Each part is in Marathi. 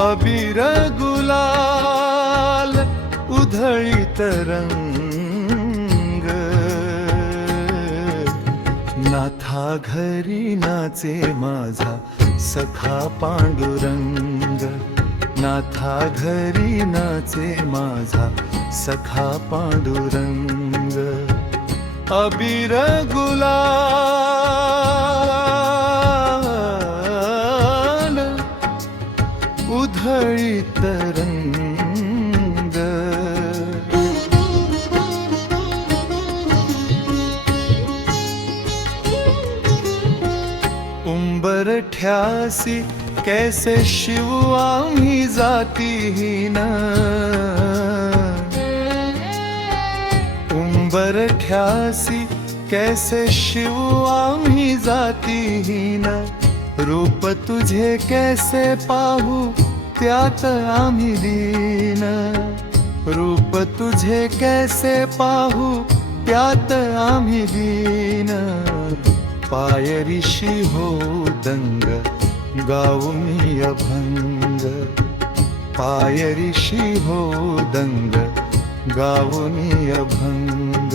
अबीर गुलाल उधळीत रंग, नाथा घरी नाचे माझा सखा पांडुरंग, नाथा घरी नाचे माझा सखा पांडुरंग. अबीर गुलाल उधळीत रंग. उंबरठ्यासी कैसे शिव आम्ही जातीहीन, उंबरठ्यासी कैसे शिव आम्ही जातीहीन. रूप तुझे कैसे पाहू त्यात आम्ही दीन, रूप तुझे कैसे पाहू त्यात आम्ही दीन. पायरीशी हो दंग गाऊ मी अभंग, पायरीशी हो दंग गाऊ मी अभंग.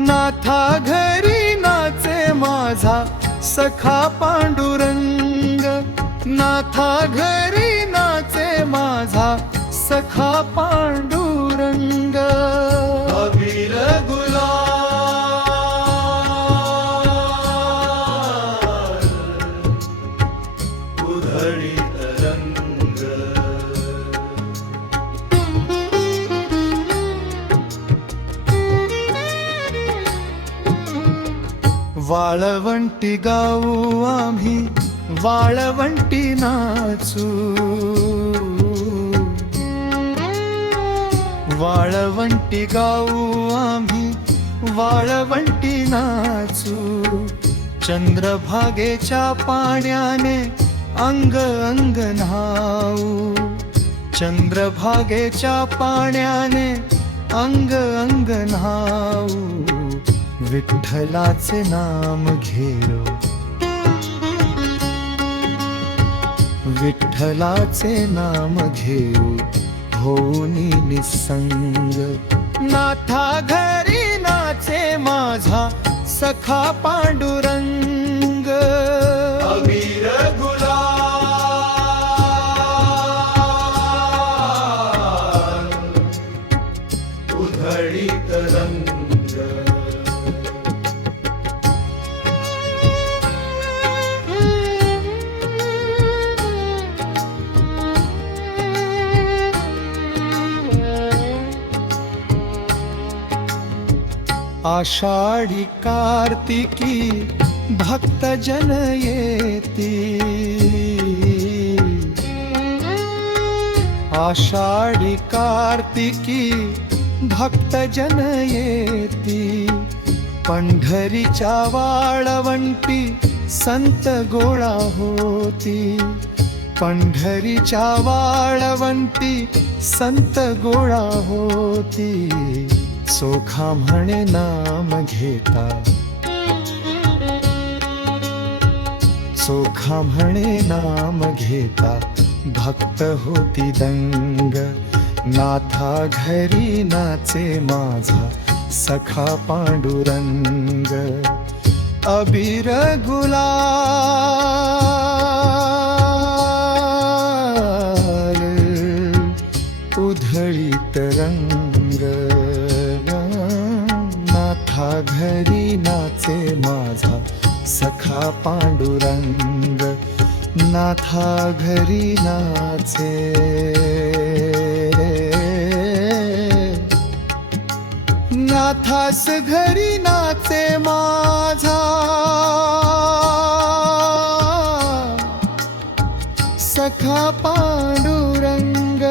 नाथा घरी नाचे माझा सखा पांडुरंग, नाथा घरी नाचे माझा सखा पांडुरंग. अबीर गुलाल उधळीत रंग. वाळवंटी गाऊ आम्ही वाळवंटी नाचू, वाळवंटी गाऊ आम्ही वाळवंटी नाचू. चंद्रभागेच्या पाण्याने अंग अंग न्हाऊ, चंद्रभागेच्या पाण्याने अंग अंग न्हाऊ. विठ्ठलाचे नाम घेऊ, विठ्ठलाचे नाम घेऊ होऊनी निसंग. नाथा घरी नाचे माझा सखा पांडुरंग. अबीर गुलाल उधळीत रंग. आषाढी कार्तिकी भक्त जन येती, आषाढी कार्तिकी भक्त जन येती. पंढरीच्या वाळवंटी संत गोळा होती, पंढरीच्या वाळवंटी संत गोळा होती. सोखा म्हणे नाम घेता, सोखा म्हणे नाम घेता भक्त होती दंग. नाथा घरी नाचे माझा सखा पांडुरंग. अबीर गुलाल उधळीत रंग. नाथा घरी नाचे माझा सखा पांडुरंग, नाथा घरी नाचे. नाथास घरी नाचे माझा सखा पांडुरंग.